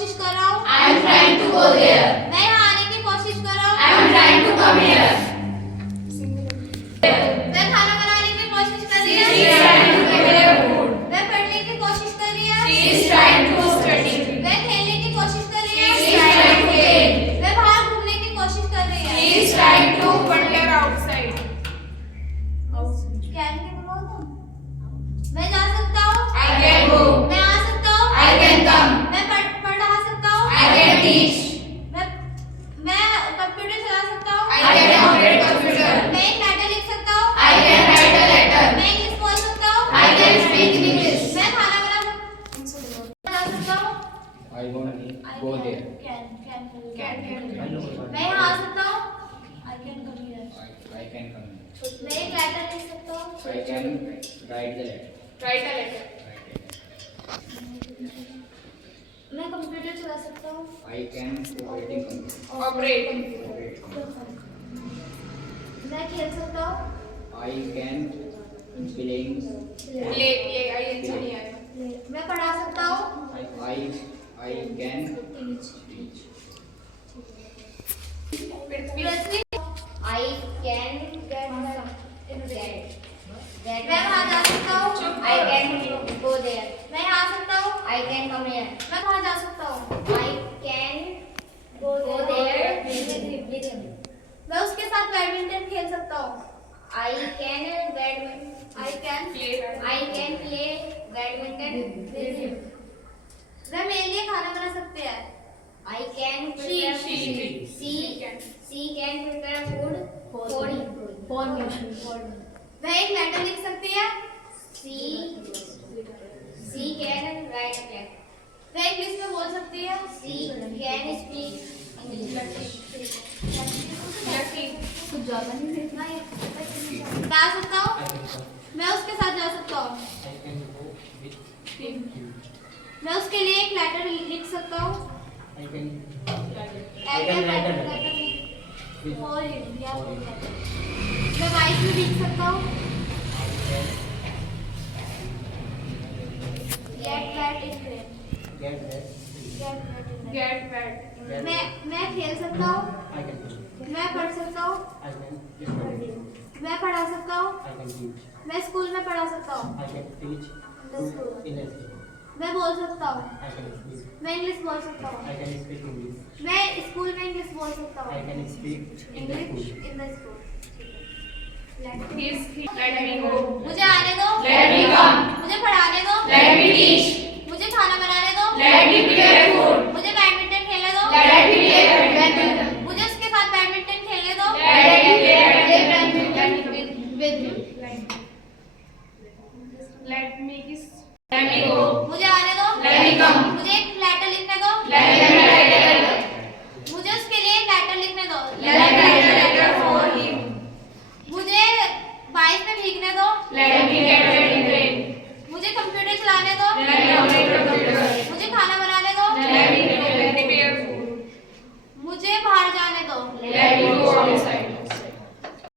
कोशिश कर रहा हूँ। I am trying to go there. मैं यहाँ आने की कोशिश कर रहा हूँ। I am trying to come here. मैं खाना बनाने की कोशिश कर रही She is trying to prepare food. मैं पढ़ने की कोशिश कर रही है। She is trying to study. मैं खेलने की कोशिश कर रही She है। is trying to play. मैं बाहर घूमने की कोशिश कर रही है। She is trying to wander outside. Can के बोलो तुम। मैं जा सकता हूँ। I can go. मैं आ सकता हूँ। I can come. मैं पढ़ा सकता हूँ। I can teach. मैं कंप्यूटर चला सकता हूँ। I can operate computer. मैं एक लेटर लिख सकता हूँ। I can write a letter. मैं इंग्लिश बोल सकता हूँ। I can speak English. मैं खाना बना सकता हूँ। I want to go there. मैं यहाँ आ सकता हूँ। I can come here. I can come. मैं एक लेटर लिख सकता हूँ। I can write the letter. Write a letter. मैं कंप्यूटर चला सकता हूँ। I can operating computer. Operate. मैं खेल सकता हूँ। I can playing. Play. I engineer. मैं पढ़ा सकता हूँ। I can teach. Prithvi. Prithvi I can get मैं वहाँ जा सकता हूँ। I can go there. मैं यहाँ आ सकता हूँ। I can come here. मैं वहाँ जा सकता हूँ। I can go there with him. मैं उसके साथ बैडमिंटन खेल सकता हूँ। I can badminton. I can I can play badminton with him. वह मेरे लिए खाना बना सकते हैं। I can prepare she can prepare food for me. वह एक लेटर लिख सकती है। She can write a letter. वह इंग्लिश में बोल सकती है। She can speak English. मैं आ सकता हूँ। मैं उसके साथ जा सकता हूँ। मैं उसके लिए एक लेटर लिख सकता हूँ। मैं वाइस में लिख सकता हूँ। Get wet in rain. Get wet. मैं खेल सकता हूँ। मैं पढ़ सकता हूँ। मैं पढ़ा सकता हूँ। मैं स्कूल में पढ़ा सकता हूँ। मैं बोल सकता हूँ। मैं इंग्लिश बोल सकता हूँ। मैं स्कूल में इंग्लिश बोल सकता हूँ। English in the school. Let me go. मुझे आने दो। Let me come. मुझे पढ़ाने दो। Let me teach. मुझे खाना बनाने दो। Let me prepare food. मुझे बैडमिंटन खेलने दो। Let me play badminton. मुझे उसके साथ बैडमिंटन खेलने दो। Let me play badminton with him. Let me